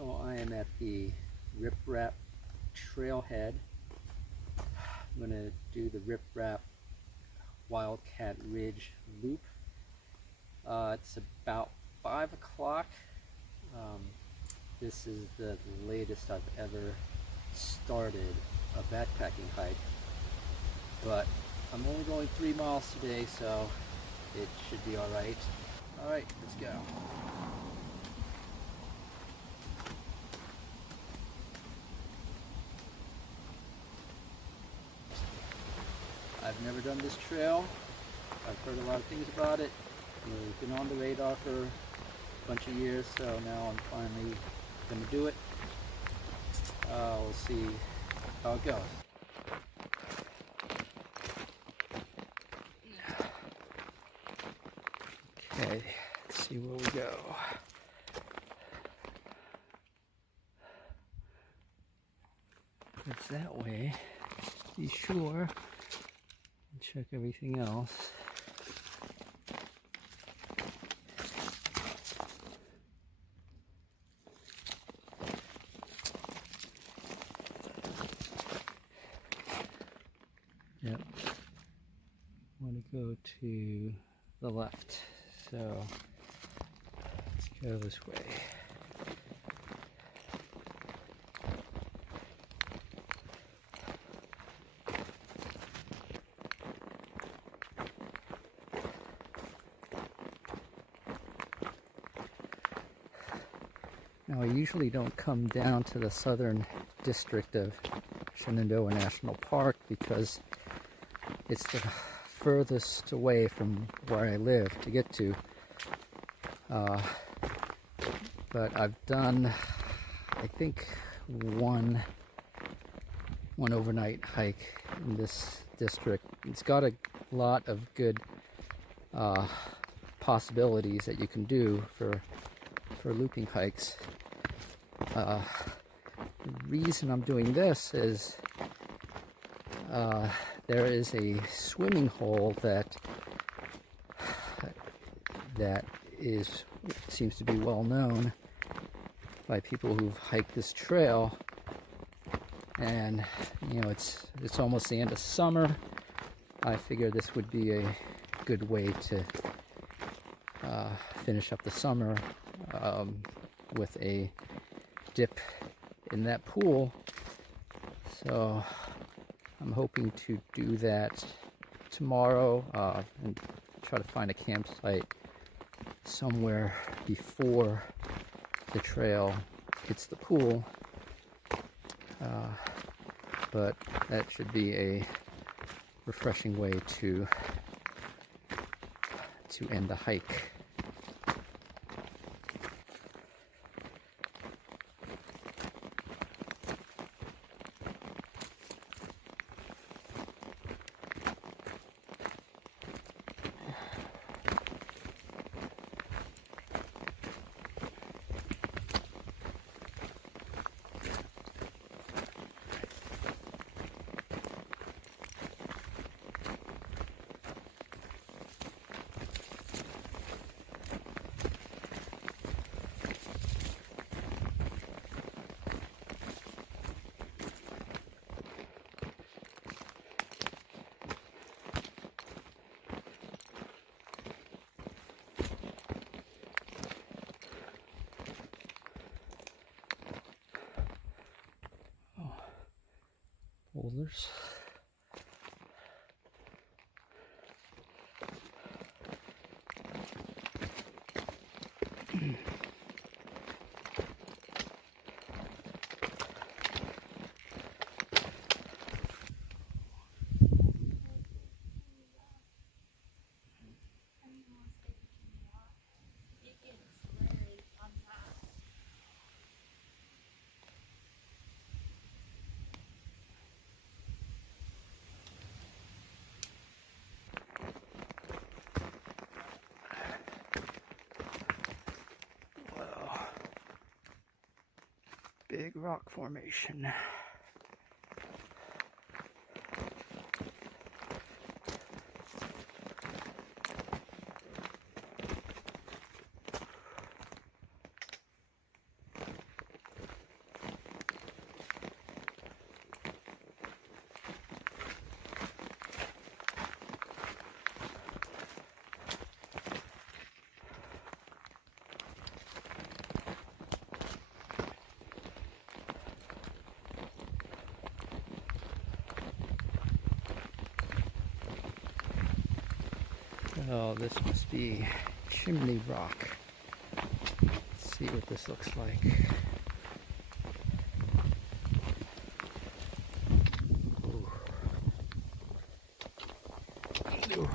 So I am at the Riprap Trailhead. I'm going to do the Riprap-Wildcat Ridge loop. It's about 5 o'clock. This is the latest I've ever started a backpacking hike, but I'm only going 3 miles today, so it should be alright. Alright, let's go. I've never done this trail. I've heard a lot of things about it. It's been on the radar for a bunch of years, so now I'm finally going to do it. We'll see how it goes. Okay, let's see where we go. It's that way. Be sure and check everything else. Yep. I want to go to the left, so let's go this way. Now, I usually don't come down to the southern district of Shenandoah National Park because it's the furthest away from where I live to get to. But I've done, I think, one overnight hike in this district. It's got a lot of good possibilities that you can do for looping hikes. The reason I'm doing this is there is a swimming hole that seems to be well known by people who've hiked this trail, and you know it's almost the end of summer. I figure this would be a good way to finish up the summer with a dip in that pool. So I'm hoping to do that tomorrow and try to find a campsite somewhere before the trail hits the pool. But that should be a refreshing way to end the hike. Boulders. Big rock formation. Oh, this must be Chimney Rock. Let's see what this looks like. Ooh. Ooh.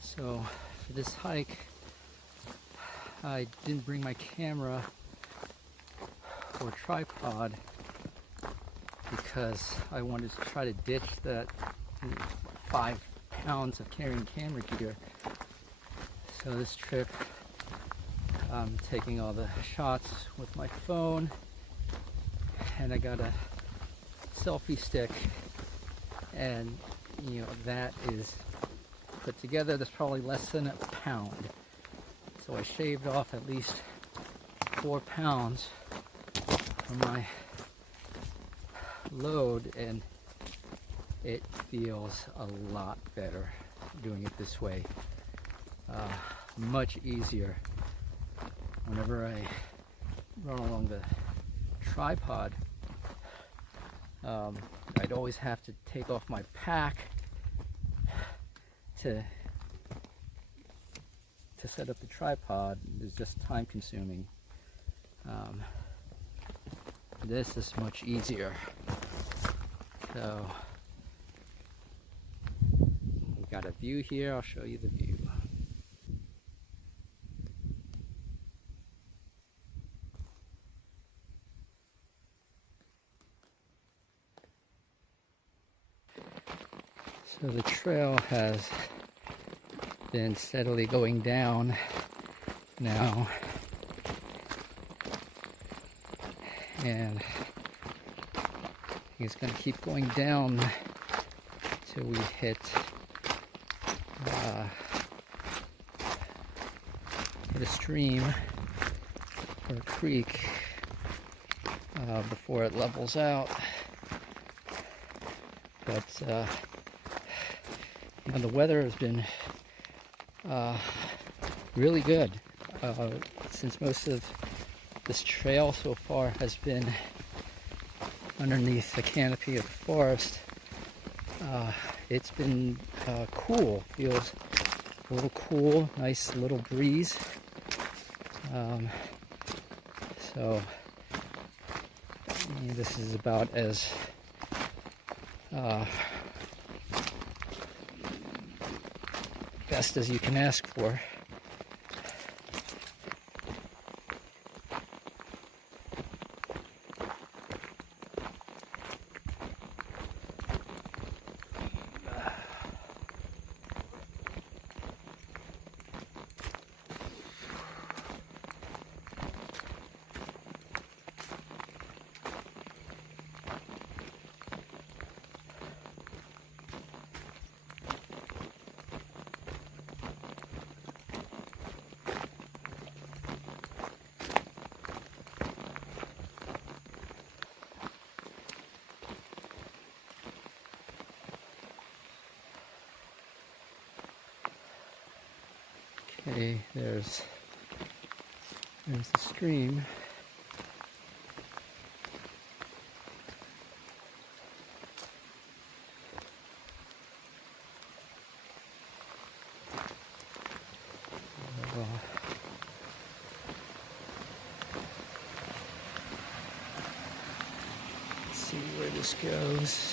So for this hike, I didn't bring my camera or tripod because I wanted to try to ditch that 5 pounds of carrying camera gear. So this trip, I'm taking all the shots with my phone, and I got a selfie stick, and you know, that is put together, that's probably less than a pound. So I shaved off at least 4 pounds from my load, and it feels a lot better doing it this way. Much easier. Whenever I run along the tripod, I'd always have to take off my pack to set up the tripod. It's just time consuming. This is much easier. So we got a view here. I'll show you the view. So the trail has been steadily going down now, and it's going to keep going down till we hit a stream or a creek before it levels out. But you know, the weather has been really good since most of this trail so far has been underneath the canopy of the forest. It's been cool, feels a little cool, nice little breeze. So this is about as best as you can ask for. Okay, there's the stream. Let's see where this goes.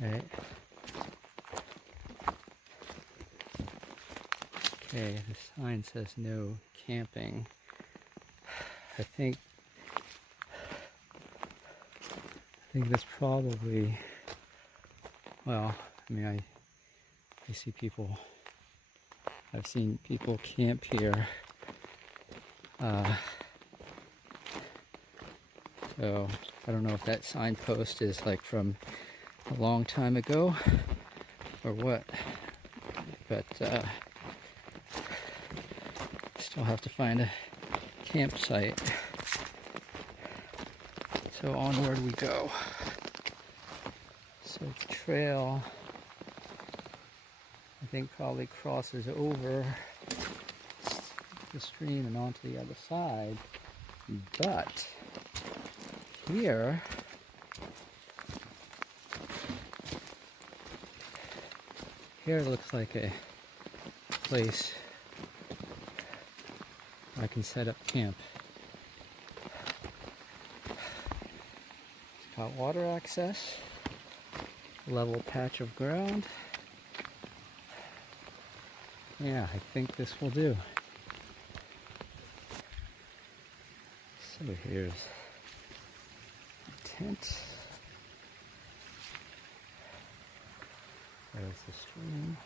Right. Okay, the sign says no camping. I think that's probably, well, I mean, I see people, I've seen people camp here. So I don't know if that signpost is like from a long time ago or what, but still have to find a campsite. So onward we go. So the trail, I think, probably crosses over the stream and onto the other side, but here it looks like a place I can set up camp. It's got water access, level patch of ground. Yeah, I think this will do. So here's the tent. There's the stream.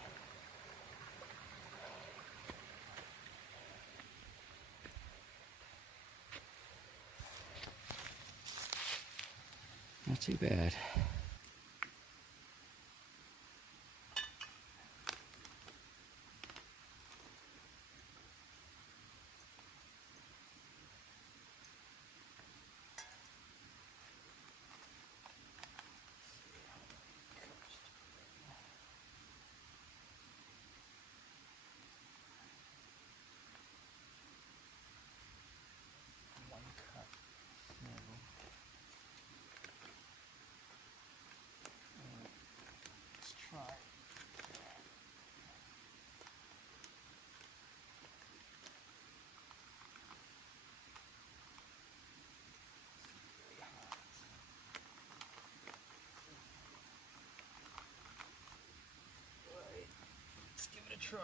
Not too bad. Let's give it a try.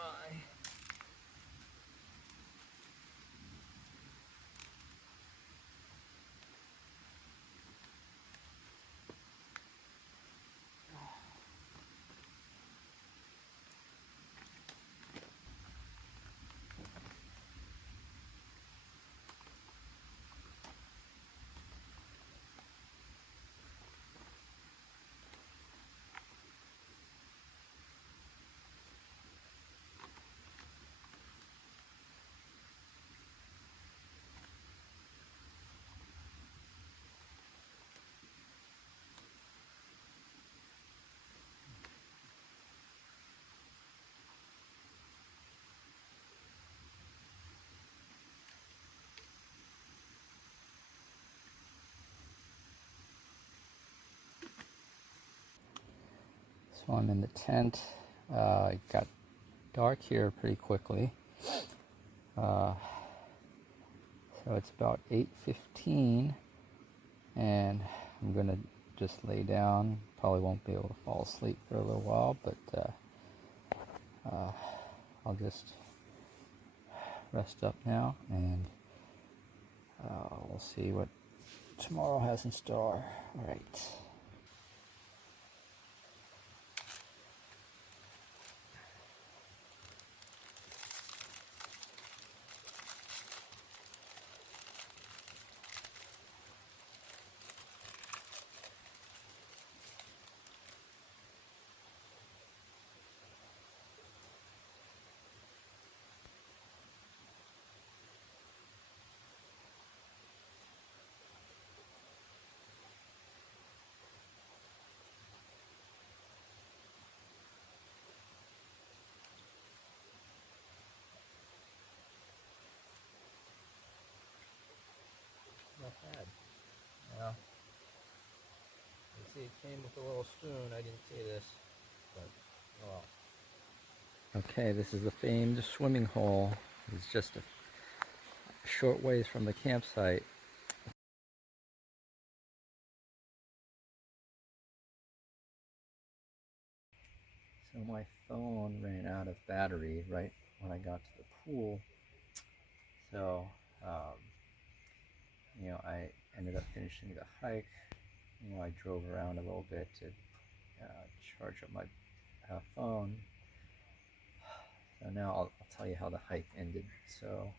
So I'm in the tent. It got dark here pretty quickly. So it's about 8:15, and I'm gonna just lay down. Probably won't be able to fall asleep for a little while, but I'll just rest up now, and we'll see what tomorrow has in store. All right. Not bad. Yeah. You see, it came with a little spoon. I didn't see this, but oh well. Okay, this is the famed swimming hole. It's just a short ways from the campsite. phone ran out of battery right when I got to the pool. So, you know, I ended up finishing the hike. You know, I drove around a little bit to charge up my phone. So now I'll tell you how the hike ended. So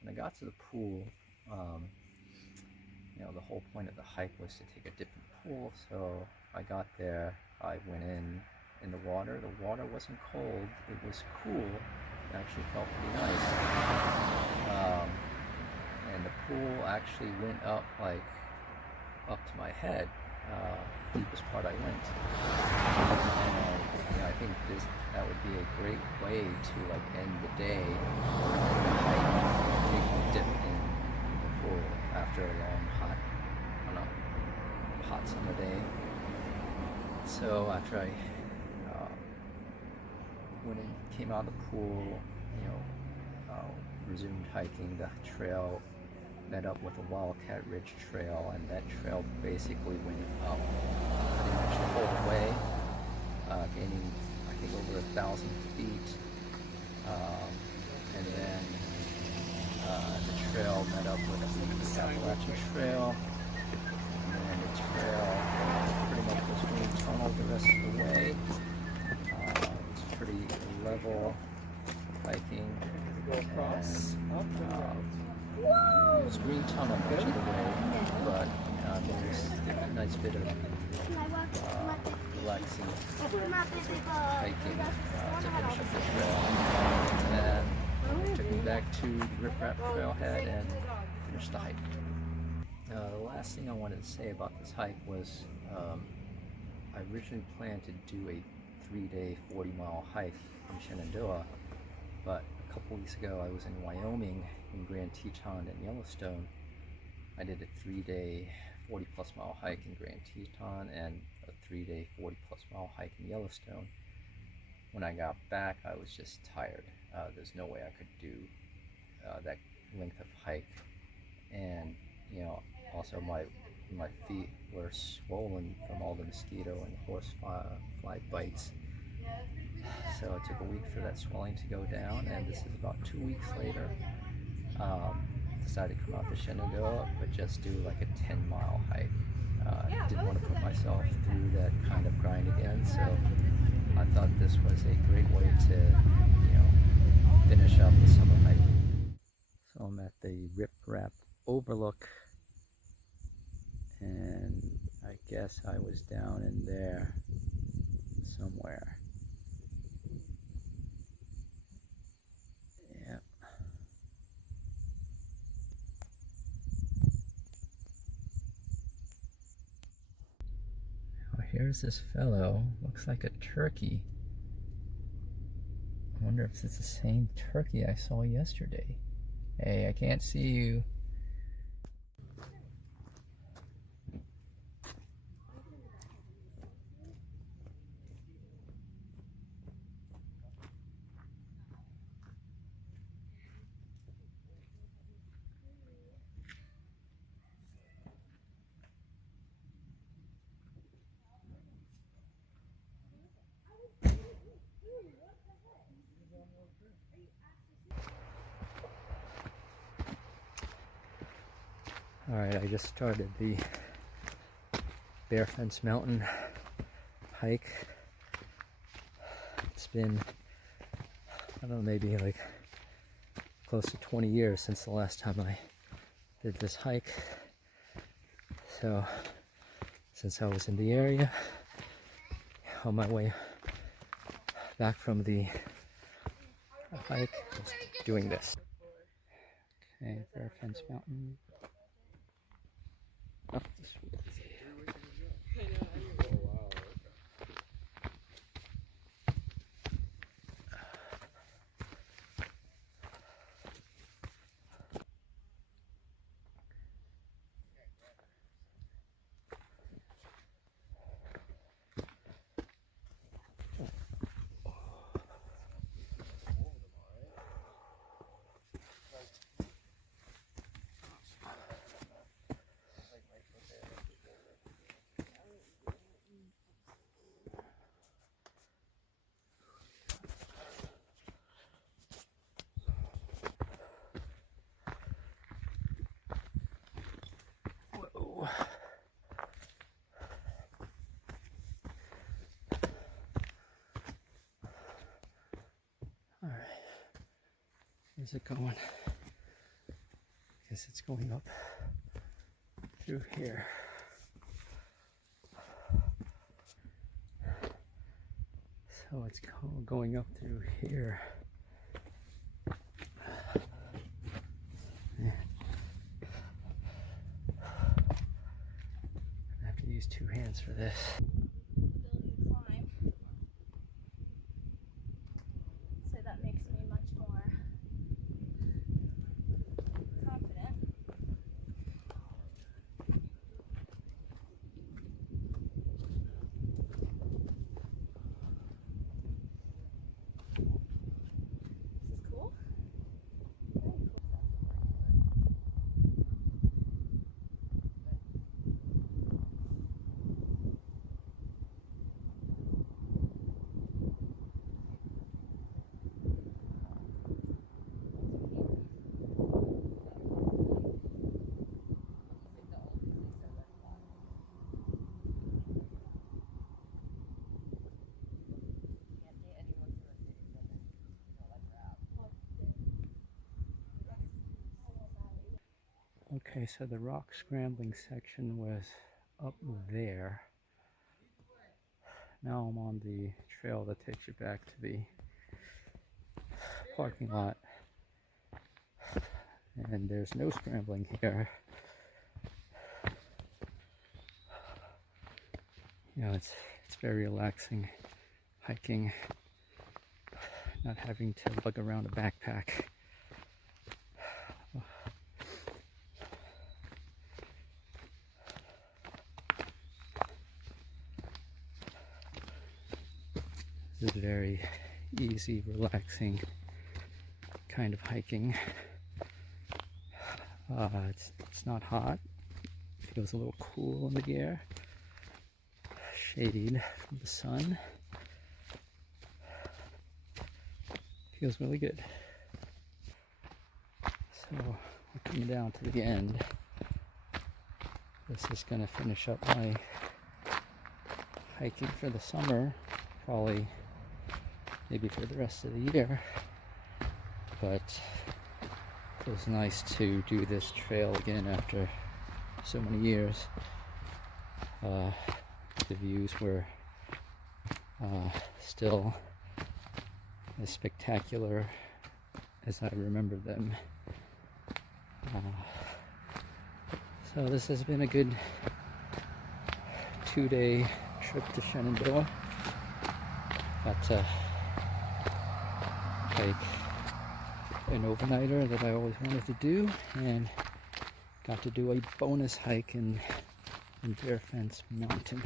when I got to the pool, you know, the whole point of the hike was to take a dip in the pool. So I got there, I went in the water. The water wasn't cold, it was cool. It actually felt pretty nice. And the pool actually went up to my head, the deepest part I went. And you know, I think that would be a great way to end the day, taking a dip in the pool after a long hot summer day. So after I came out of the pool, you know, resumed hiking the trail, met up with a Wildcat Ridge Trail, and that trail basically went up pretty much the whole way, gaining I think over 1,000 feet, and then the trail met up with the Appalachian Trail, and then the trail pretty much was wind tunneled the rest of the way. It's pretty level hiking, it was green tunnel much of the way, but there's a nice bit of relaxing hiking to finish up the trail. And then took me back to Riprap Trailhead and finished the hike. The last thing I wanted to say about this hike was I originally planned to do a 3-day 40-mile hike in Shenandoah, but a couple weeks ago I was in Wyoming in Grand Teton and Yellowstone. I did a 3-day 40-plus mile hike in Grand Teton and a 3-day 40-plus mile hike in Yellowstone. When I got back, I was just tired. There's no way I could do that length of hike, and you know, also my feet were swollen from all the mosquito and horsefly bites. So it took a week for that swelling to go down, and this is about 2 weeks later. Decided to come out to Shenandoah, but just do like a 10-mile hike. Didn't want to put myself through that kind of grind again, so I thought this was a great way to, you know, finish up the summer hike. So I'm at the Riprap Overlook, and I guess I was down in there somewhere. Yeah. Now here's this fellow, looks like a turkey. I wonder if it's the same turkey I saw yesterday. Hey, I can't see you. Alright, I just started the Bearfence Mountain hike. It's been, I don't know, maybe like close to 20 years since the last time I did this hike. So, since I was in the area, on my way back from the hike, I was doing this. Okay, Bearfence Mountain. Up this way. All right, where's it going? I guess it's going up through here. So it's going up through here. Yeah. I have to use two hands for this. Ability to climb. So that makes me much more confident. This is cool. Very cool. Okay, so the rock scrambling section was up there. Now I'm on the trail that takes you back to the parking lot. And there's no scrambling here. You know, it's very relaxing hiking, not having to lug around a backpack. This is very easy, relaxing kind of hiking. It's not hot. Feels a little cool in the air. Shade from the sun. Feels really good. So we're coming down to the end. This is going to finish up my hiking for the summer. Probably maybe for the rest of the year. But it was nice to do this trail again after so many years. The views were still as spectacular as I remember them. So this has been a good 2-day trip to Shenandoah. Got to hike an overnighter that I always wanted to do, and got to do a bonus hike in Bearfence Mountain.